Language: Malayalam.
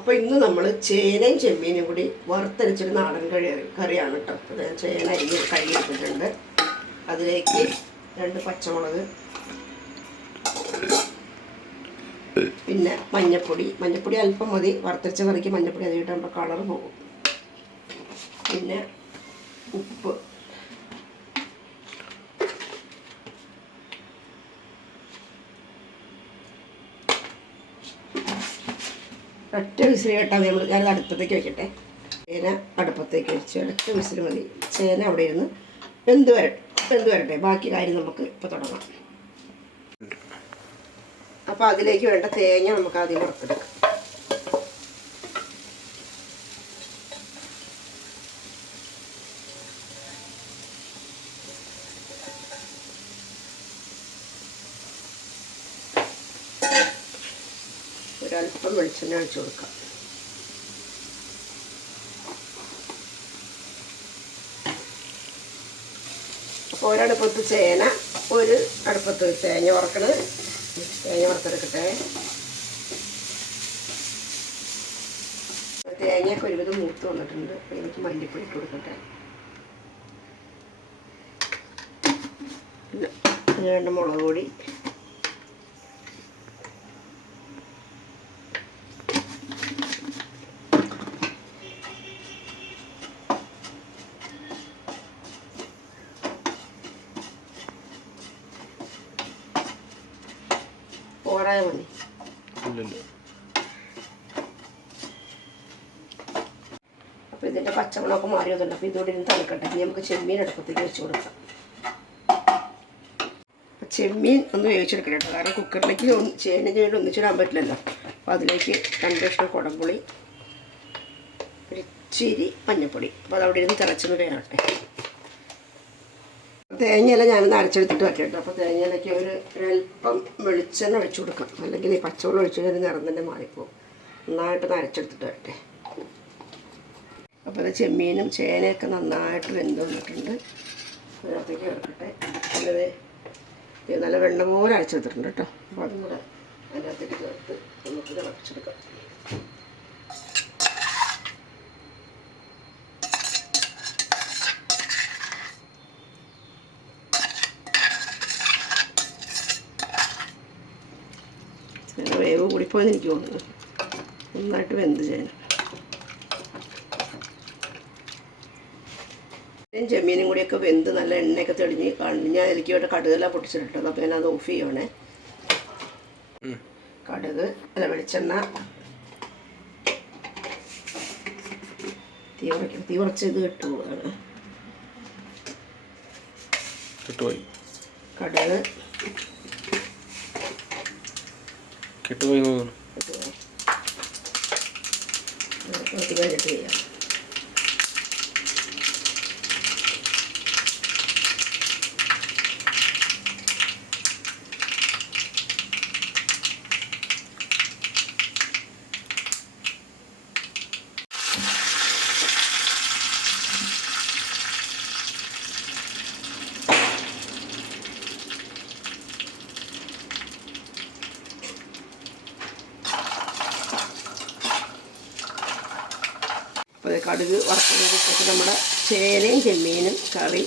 അപ്പോൾ ഇന്ന് നമ്മൾ ചേനയും ചെമ്മീനും കൂടി വറുത്തരച്ചൊരു നാടൻ കറി കറിയാണ് കേട്ടോ. അത് ചേന അരിഞ്ഞ് കഴുകി എടുത്തിട്ടുണ്ട് അതിലേക്ക് രണ്ട് പച്ചമുളക് പിന്നെ മഞ്ഞപ്പൊടി. മഞ്ഞപ്പൊടി അല്പം മതി. വറുത്തരച്ച കറിക്ക് മഞ്ഞപ്പൊടി അതിട്ട് നമ്മുടെ കളർ പോകും. പിന്നെ ഉപ്പ്. ഒറ്റ വിസിൽ കേട്ടാൽ നമ്മൾ ഞാൻ അടുപ്പത്തേക്ക് വെക്കട്ടെ. ചേന അടുപ്പത്തേക്ക് വെച്ച് ഒറ്റ വിസിൽ മതി. ചേന അവിടെ ഇരുന്ന് വെന്ത് വരട്ടെ വെന്ത് വരട്ടെ. ബാക്കി കാര്യം നമുക്ക് ഇപ്പോൾ തുടങ്ങാം. അപ്പോൾ അതിലേക്ക് വേണ്ട തേങ്ങ നമുക്ക് ആദ്യം വറുത്തെടുക്കാം. ഒരല്പം വെളിച്ചെണ്ണ ഒഴിച്ചു കൊടുക്കാം. അപ്പോൾ ഒരടുപ്പത്ത് ചേന ഒരു അടുപ്പത്ത് തേങ്ങ വറക്കണത് തേങ്ങ വറുത്തെടുക്കട്ടെ. തേങ്ങയൊക്കെ ഒരുവിധം മൂത്ത് വന്നിട്ടുണ്ട്. അപ്പോൾ എനിക്ക് മല്ലിപ്പൊടി കൊടുക്കട്ടെ. രണ്ട് മുളക് പൊടി. പോരായ മതി. ഇല്ലല്ലോ. അപ്പോൾ ഇതിന്റെ പച്ചമുളകൊക്കെ മാറി വന്നിട്ടുണ്ട്. അപ്പോൾ ഇതോടെ ഇരുന്ന് തണുക്കട്ടെ. ഇനി നമുക്ക് ചെമ്മീൻ അടുപ്പത്തേക്ക് വെച്ച് കൊടുക്കാം. ചെമ്മീൻ ഒന്ന് വേവിച്ചെടുക്കണം കേട്ടോ. കാരണം കുക്കറിലേക്ക് ഒന്ന് ചേന ചേന ഒന്നിച്ചിടാൻ പറ്റില്ലല്ലോ. അപ്പോൾ അതിലേക്ക് രണ്ട് കഷ്ണം കുടംപുളി ഒരു ഇച്ചിരി മഞ്ഞപ്പൊടി. അപ്പോൾ അതവിടെ ഇരുന്ന് തിളച്ചെന്ന് വേണട്ടെ തേങ്ങയെല്ലാം ഞാനൊന്ന് അരച്ചെടുത്തിട്ട് വെക്കാം അപ്പോൾ തേങ്ങയിലേക്ക് ഒരു അല്പം വെളിച്ചെണ്ണ ഒഴിച്ചു കൊടുക്കാം. അല്ലെങ്കിൽ ഈ പച്ചവെള്ളം ഒഴിച്ചു കഴിഞ്ഞാൽ നിറം തന്നെ മാറിപ്പോവും. നന്നായിട്ടൊന്ന് അരച്ചെടുത്തിട്ട് വരട്ടെ അപ്പോൾ അത് ചെമ്മീനും ചേനയൊക്കെ നന്നായിട്ട് വെന്ത് വന്നിട്ടുണ്ട്. അതിനകത്തേക്ക് കിടക്കട്ടെ നല്ലത് ഇത് നല്ല വെള്ളം പോലെ അരച്ചെടുത്തിട്ടുണ്ട് കേട്ടോ. അപ്പോൾ അതും കൂടെ അതിനകത്തേക്ക് ചേർത്ത് നമുക്ക് തിളപ്പിച്ചെടുക്കാം ചേന വേവ് കൂടിപ്പോയെന്ന് എനിക്ക് തോന്നുന്നു നന്നായിട്ട് വെന്ത് ചെയ്യണം ജമീനും ചെമ്മീനും കൂടിയൊക്കെ വെന്ത് നല്ല എണ്ണയൊക്കെ തെളിഞ്ഞ് കാണുന്നു ഞാൻ എനിക്ക് വേണ്ട കടുകല പൊട്ടിച്ചിട്ടത് അപ്പോൾ ഞാനത് അത് ഓഫ് ചെയ്യണേ കടുക് അല്ല വെളിച്ചെണ്ണ. തീ കുറയ്ക്കും തീ കുറച്ച് ഇത് കിട്ടുകയാണ് കൊടുക്കണം. കടുക് കിട്ടുപോയി തോന്നുന്നു കുറച്ച് കഴിഞ്ഞിട്ട് ചെയ്യാം കടുക് വറുത്തത് നമ്മുടെ ചേനയും ചെമ്മീനും കറി